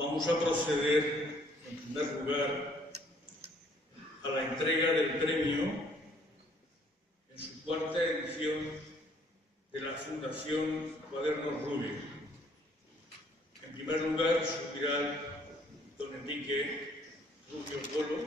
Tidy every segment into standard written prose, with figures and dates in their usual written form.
Vamos a proceder, en primer lugar, a la entrega del premio en su cuarta edición de la Fundación Cuadernos Rubio. En primer lugar, subirá don Enrique Rubio Polo,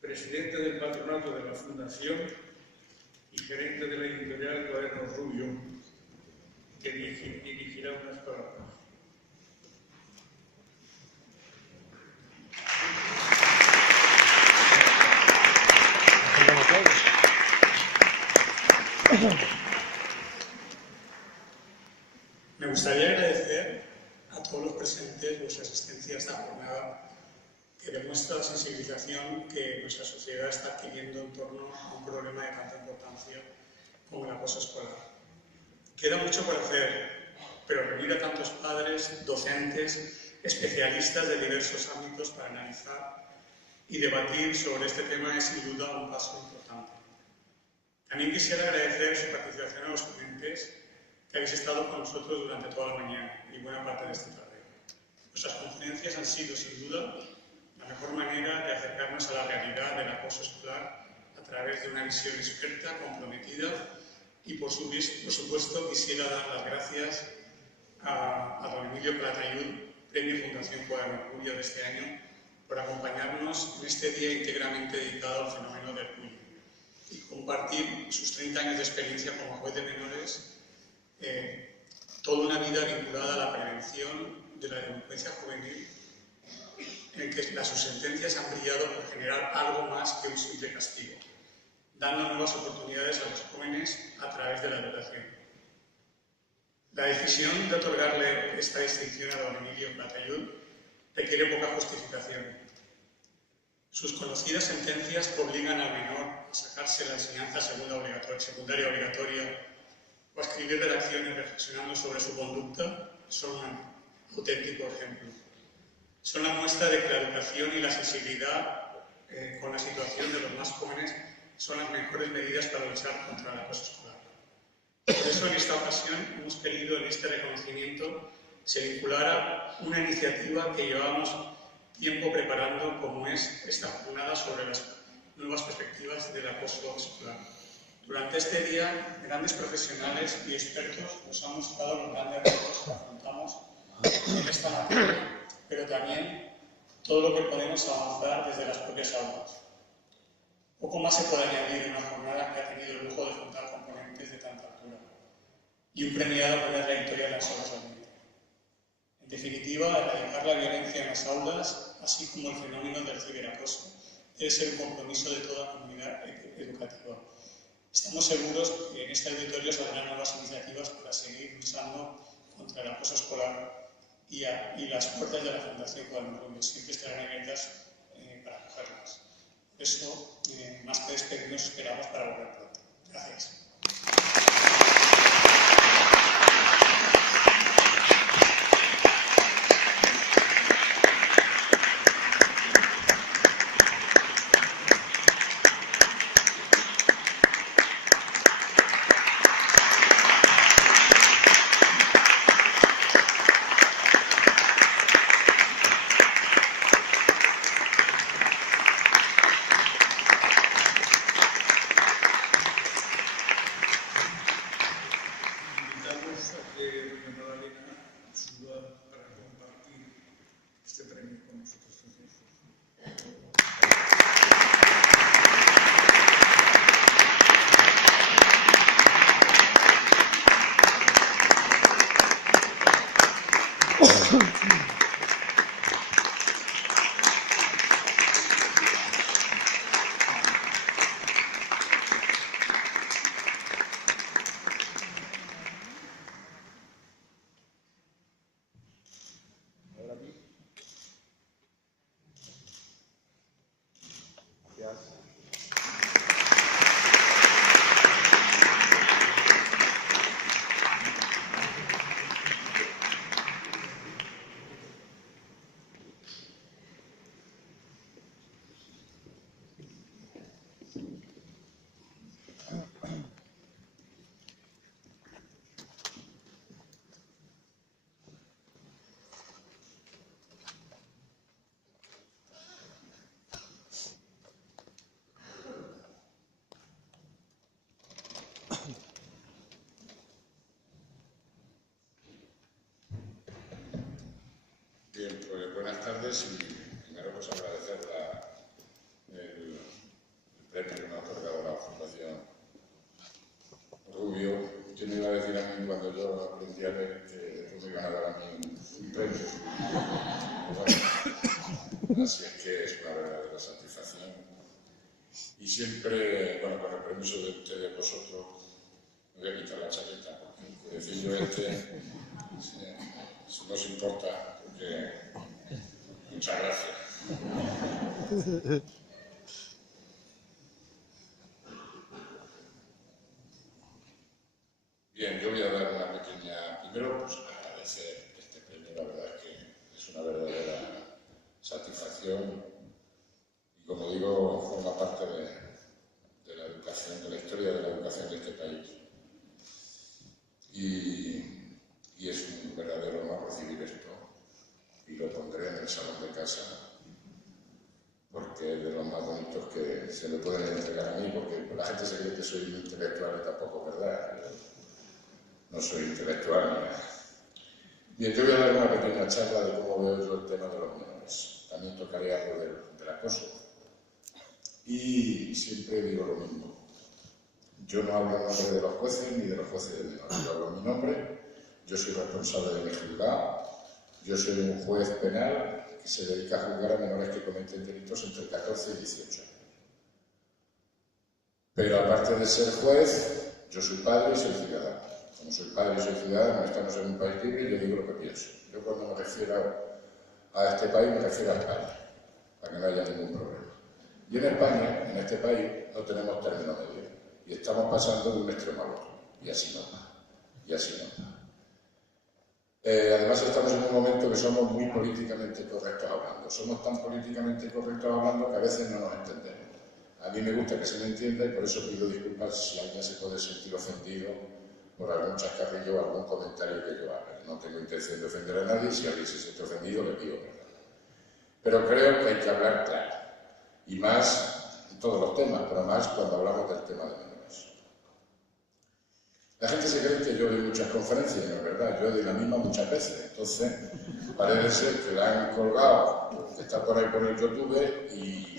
presidente del patronato de la Fundación y gerente de la editorial Cuadernos Rubio, que dirigirá unas palabras. Me gustaría agradecer a todos los presentes vuestra asistencia a esta jornada que demuestra la sensibilización que nuestra sociedad está adquiriendo en torno a un problema de tanta importancia como el acoso escolar. Queda mucho por hacer, pero reunir a tantos padres, docentes, especialistas de diversos ámbitos para analizar y debatir sobre este tema es sin duda un paso importante. También quisiera agradecer su participación a los ponentes que habéis estado con nosotros durante toda la mañana y buena parte de esta tarde. Nuestras conferencias han sido, sin duda, la mejor manera de acercarnos a la realidad del acoso escolar a través de una visión experta, comprometida y, por supuesto, quisiera dar las gracias a don Emilio Calatayud, Premio Fundación Cuadernos Rubio de este año, por acompañarnos en este día íntegramente dedicado al fenómeno del bullying y compartir sus 30 años de experiencia como juez de menores, toda una vida vinculada a la prevención de la delincuencia juvenil, en que sus sentencias han brillado por generar algo más que un simple castigo, dando nuevas oportunidades a los jóvenes a través de la educación. La decisión de otorgarle esta distinción a don Emilio Calatayud requiere poca justificación. Sus conocidas sentencias obligan al menor a sacarse la enseñanza secundaria obligatoria o a escribir redacciones reflexionando sobre su conducta son un auténtico ejemplo. Son la muestra de que la educación y la sensibilidad con la situación de los más jóvenes son las mejores medidas para luchar contra el acoso escolar. Por eso, en esta ocasión, hemos querido en este reconocimiento se vinculara una iniciativa que llevamos tiempo preparando, como es esta jornada sobre las nuevas perspectivas del acoso escolar. Durante este día, grandes profesionales y expertos nos han mostrado los grandes retos que afrontamos en esta materia, pero también todo lo que podemos avanzar desde las propias aulas. Poco más se puede añadir en una jornada que ha tenido el lujo de juntar componentes de tanta altura y un premiado con una trayectoria tan sobresaliente. En definitiva, erradicar la violencia en las aulas, así como el fenómeno del ciberacoso, debe ser un compromiso de toda la comunidad educativa. Estamos seguros que en este auditorio saldrán nuevas iniciativas para seguir luchando contra el acoso escolar y las puertas de la Fundación Cuadernos Rubio siempre estarán abiertas para acogerlas. Por eso, más que despedirnos, esperamos para volver pronto. Gracias. tardes y primero pues agradecer el premio que me ha otorgado la Fundación Rubio. Yo me iba a decir a mí cuando yo aprendí a leer que después me iban a dar a mí un premio. Bueno, así es que es una verdadera satisfacción. Y siempre, bueno, con el permiso de ustedes, vosotros, me voy a quitar la chaqueta, porque decir yo si no os importa, porque muchas gracias. Bien, yo voy a dar una pequeña... Primero, pues agradecer este premio, la verdad es que es una verdadera satisfacción y, como digo, forma parte de la educación, de la historia de la educación de este país. Y es un verdadero honor recibir esto y lo pondré en el salón de casa porque es de los más bonitos que se me pueden entregar a mí, porque la gente se cree que soy un intelectual y tampoco es verdad. No soy intelectual ni nada. Bien, yo voy a dar una pequeña charla de cómo veo yo el tema de los menores. También tocaré algo del acoso. Y siempre digo lo mismo. Yo no hablo en nombre de los jueces ni de los jueces de menores. Yo hablo en mi nombre. Yo soy responsable de mi juzgado. Yo soy un juez penal que se dedica a juzgar a menores que cometen delitos entre 14 y 18 años. Pero aparte de ser juez, yo soy padre y soy ciudadano. Como soy padre y soy ciudadano, estamos en un país libre y yo digo lo que pienso. Yo cuando me refiero a este país me refiero a España, para que no haya ningún problema. Y en España, en este país, no tenemos término medio. Y estamos pasando de un extremo al otro. Y así no va. Y así no va. Además estamos en un momento que somos muy políticamente correctos hablando. Somos tan políticamente correctos hablando que a veces no nos entendemos. A mí me gusta que se me entienda y por eso pido disculpas si alguien se puede sentir ofendido por algún chascarrillo o algún comentario que yo haga. No tengo intención de ofender a nadie, si alguien se siente ofendido le pido perdón. Pero creo que hay que hablar claro, y más en todos los temas, pero más cuando hablamos del tema de menores. La gente se cree que yo doy muchas conferencias, no es verdad, yo doy la misma muchas veces, entonces parece ser que la han colgado, que está por ahí por el YouTube y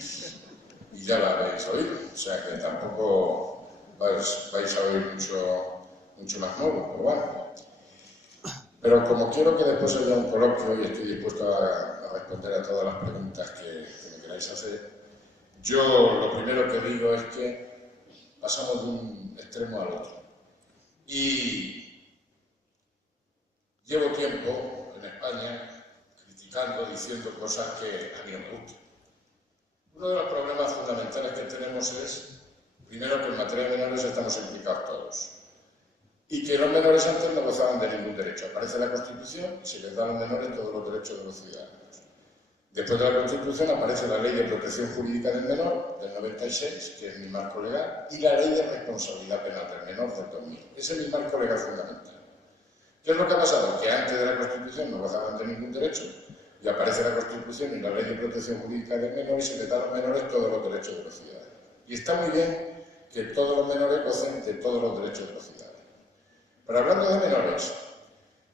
ya la habéis oído, o sea que tampoco vais a oír mucho más nuevo, pero bueno. Pero como quiero que después haya un coloquio y estoy dispuesto a responder a todas las preguntas que me queráis hacer, yo lo primero que digo es que pasamos de un extremo al otro. Y llevo tiempo en España criticando, diciendo cosas que a mí no me gustan. Uno de los problemas fundamentales que tenemos es, primero, que en materia de menores estamos implicados todos. Y que los menores antes no gozaban de ningún derecho. Aparece la Constitución y se les da a los menores todos los derechos de los ciudadanos. Después de la Constitución aparece la Ley de Protección Jurídica del Menor, del 96, que es mi marco legal, y la Ley de Responsabilidad Penal del Menor, del 2000. Ese es mi marco legal fundamental. ¿Qué es lo que ha pasado? Que antes de la Constitución no gozaban de ningún derecho, y aparece la Constitución y la Ley de Protección Jurídica del Menor, y se les da a los menores todos los derechos de los ciudadanos. Y está muy bien que todos los menores gocen de todos los derechos de los ciudadanos. Pero hablando de menores,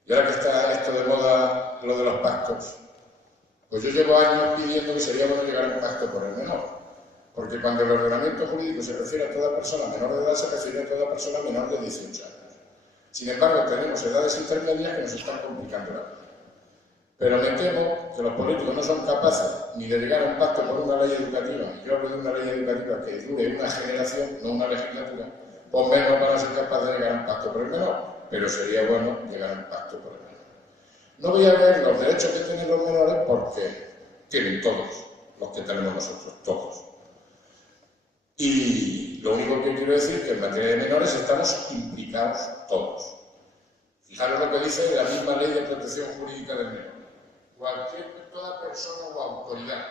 y ahora que está esto de moda, lo de los pactos, pues yo llevo años pidiendo que sería bueno llegar a un pacto por el menor. Porque cuando el ordenamiento jurídico se refiere a toda persona menor de edad, se refiere a toda persona menor de 18 años. Sin embargo, tenemos edades intermedias que nos están complicando la vida. Pero me temo que los políticos no son capaces ni de llegar a un pacto por una ley educativa. Yo hablo de una ley educativa que dure una generación, no una legislatura. Pues menos van a ser capaces de llegar a un pacto por el menor, pero sería bueno llegar a un pacto por el menor. No voy a ver los derechos que tienen los menores porque tienen todos los que tenemos nosotros, todos. Y lo único que quiero decir es que en materia de menores estamos implicados todos. Fijaros lo que dice la misma Ley de Protección Jurídica del Menor. Toda persona o autoridad,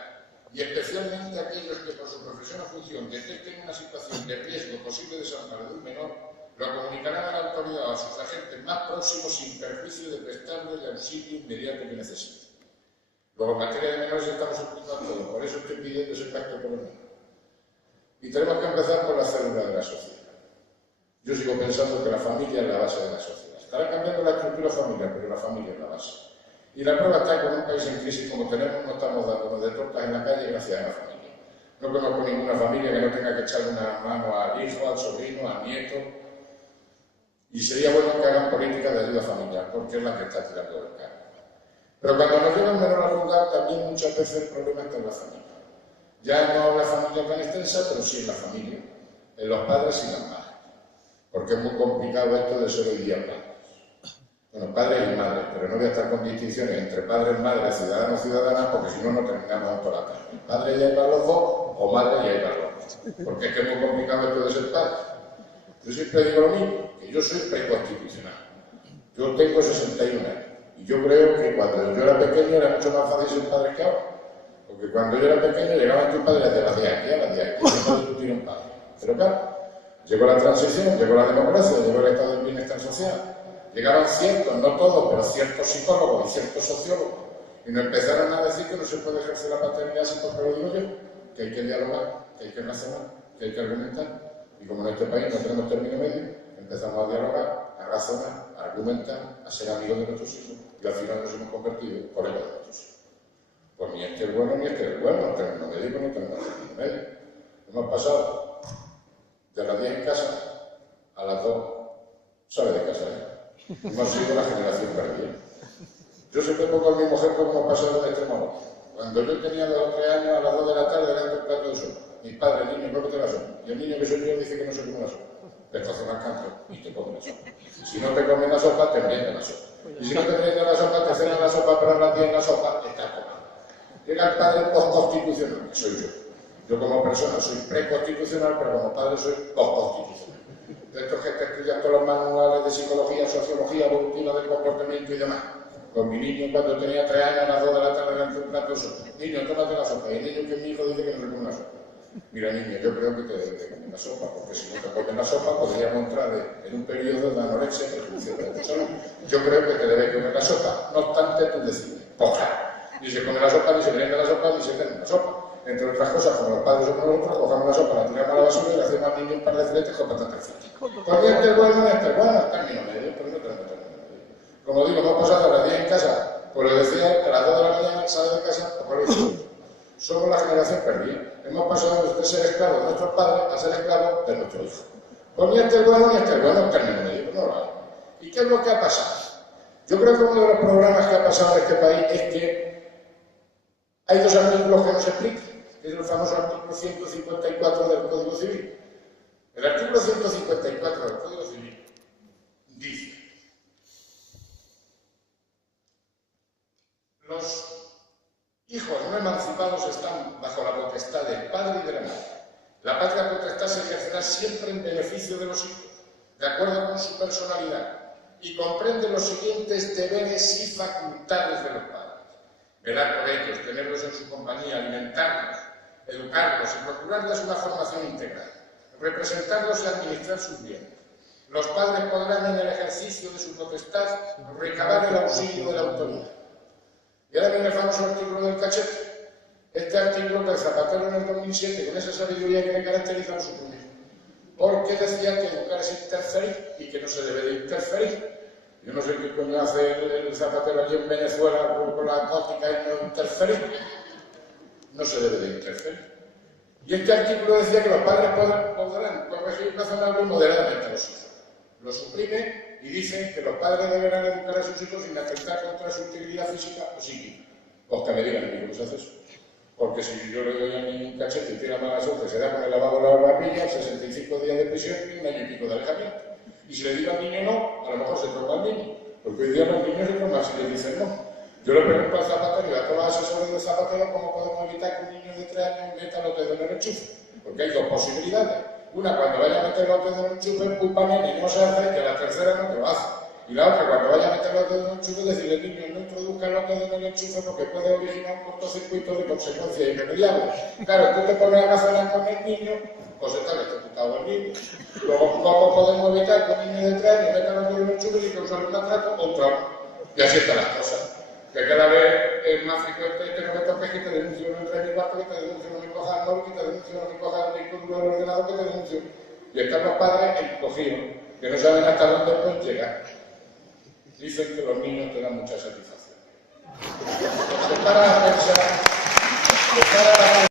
y especialmente aquellos que por su profesión o función detecten una situación de riesgo posible desamparo de un menor, lo comunicarán a la autoridad o a sus agentes más próximos sin perjuicio de prestarle el auxilio inmediato que necesite. Luego, en materia de menores estamos implicados todos, por eso estoy pidiendo ese pacto por el menor. Y tenemos que empezar por la célula de la sociedad. Yo sigo pensando que la familia es la base de la sociedad. Estará cambiando la estructura familiar, pero la familia es la base. Y la prueba está que en un país en crisis como tenemos no estamos dándonos de tortas en la calle gracias a la familia. No conozco ninguna familia que no tenga que echarle una mano al hijo, al sobrino, al nieto. Y sería bueno que hagan políticas de ayuda familiar, porque es la que está tirando del carro. Pero cuando nos lleva el menor al lugar, también muchas veces el problema está en la familia. Ya no en la familia tan extensa, pero sí en la familia, en los padres y las madres. Porque es muy complicado esto de ser hoy día padres. Bueno, padres y madres, pero no voy a estar con distinciones entre padres, madres, ciudadanos, ciudadanas, porque si no, no terminamos por la tarde. Padre ya hay para los dos, o madre ya hay para los dos. Porque es que es muy complicado esto de ser padre. Yo siempre digo lo mismo, que yo soy preconstitucional. Yo tengo 61 años. Y yo creo que cuando yo era pequeño era mucho más fácil ser padre que ahora. Porque cuando yo era pequeño llegaban tus padres de las 10 aquí a las 10 aquí. Y no tú un padre. Pero claro, llegó la transición, llegó la democracia, llegó el estado del bienestar social. Llegaron ciertos, no todos, pero ciertos psicólogos y ciertos sociólogos. Y nos empezaron a decir que no se puede ejercer la paternidad sin porque lo digo yo, que hay que dialogar, que hay que razonar, que hay que argumentar. Y como en este país no tenemos término medio, empezamos a dialogar, a razonar, a argumentar, a ser amigos de nuestros hijos. Y al final nos hemos convertido en colegas de nuestros hijos. Pues ni este es bueno ni este es bueno, no tenemos medio, no tenemos término medio. Hemos pasado de las 10 en casa a las 2, sale de casa, Hemos sido la generación perdida. Yo siempre pongo a mi mujer como hemos pasado de extremo a otro. Cuando yo tenía 2 o 3 años, a las 2 de la tarde era un plato de sopa. Mi padre, el niño, cómete la sopa. Y el niño que soy yo dice que no se come la sopa. Le cocina el canto y te come la sopa. Si no te comes la sopa, te merienda la sopa. Y si no te merienda la sopa, te cena la sopa, pero la tía en la sopa está comida. Llega el padre post-constitucional, que soy yo. Yo como persona soy pre-constitucional, pero como padre soy post-constitucional. De estos que te estudian todos los manuales de psicología, sociología, evolutiva del comportamiento y demás. Con mi niño cuando tenía 3 años a las 2 de la tarde delante de un plato de sopa. Niño, tómate la sopa. Y el niño que mi hijo dice que no le come la sopa. Mira niño, yo creo que te debes de comer la sopa, porque si no te comes la sopa podríamos entrar en un periodo de anorexia y perjuicio de tu salud. Yo creo que te debes comer la sopa. No obstante, tú decides. Coja. Ni se come la sopa, ni se prende la sopa, ni se tiene la sopa. Entre otras cosas, como los padres somos nosotros, cogemos la sopa, la tiramos a la basura y le hacemos al niño un par de filetes con patatas fritas. ¿Por qué este bueno este bueno? Término medio, pero no tenemos término medio. Como digo, hemos pasado a las 10 en casa, pues lo decía, a las 2 de la mañana sale de casa, pues lo digo. Somos la generación perdida. Hemos pasado de ser esclavos de nuestros padres a ser esclavos de nuestros hijos. Pues ni este bueno, término medio, pues no lo hay. ¿Y qué es lo que ha pasado? Yo creo que uno de los problemas que ha pasado en este país es que hay 2 artículos que no se explican. Es el famoso artículo 154 del Código Civil. El artículo 154 del Código Civil dice: los hijos no emancipados están bajo la potestad del padre y de la madre. La patria potestad se ejercerá siempre en beneficio de los hijos, de acuerdo con su personalidad, y comprende los siguientes deberes y facultades de los padres: velar por ellos, tenerlos en su compañía, alimentarlos, educarlos y procurarles una formación integral, representarlos y administrar sus bienes. Los padres podrán, en el ejercicio de su potestad, recabar el auxilio de la autoridad. Y ahora viene el famoso artículo del cachete. Este artículo que el Zapatero en el 2007, con esa sabiduría que le caracteriza, lo suprimió. Porque decía que educar es interferir y que no se debe de interferir. Yo no sé qué coño hace el Zapatero allí en Venezuela con la gótica y no interferir. No se debe de interferir. Y este artículo decía que los padres podrán corregir razonable y moderadamente a los hijos. Lo suprime y dice que los padres deberán educar a sus hijos sin atentar contra su integridad física o psíquica. Pues que me digan a mí cómo se hace eso. Porque si yo le doy a mi un cachete y tiene mala suerte, se da con el lavabo de la barbilla, 65 días de prisión y 1 año y pico de alejamiento. Y si le digo al niño no, a lo mejor se toca al niño. Porque hoy día los niños se toman si le dicen no. Yo le pregunto al Zapatero y a todos los asesores del Zapatero cómo podemos evitar que un niño de 3 años meta los dedos en el enchufe. Porque hay 2 posibilidades. Una, cuando vaya a meter los dedos en el enchufe, culpa nene y no se hace, que la tercera no te lo hace. Y la otra, cuando vaya a meter los dedos en el enchufe, decirle al niño, no introduzca los dedos en el enchufe porque puede originar un cortocircuito de consecuencias irremediables. Claro, tú te pones a razonar con el niño, pues está electrocutado el niño. Luego, ¿cómo podemos evitar que un niño de 3 años meta los dedos en el enchufe y causar un maltrato o un trauma? Y así están las cosas. Que cada vez es más frecuente que no me toques, que te denuncio, no entres en mi cuarto, que te denuncio, no me cojas el móvil, que te denuncio, no me cojas el disco duro del ordenador, que te denuncio. Y están los padres encogidos, que no saben hasta dónde pueden llegar. Dicen que los niños te dan mucha satisfacción. que para la prensa,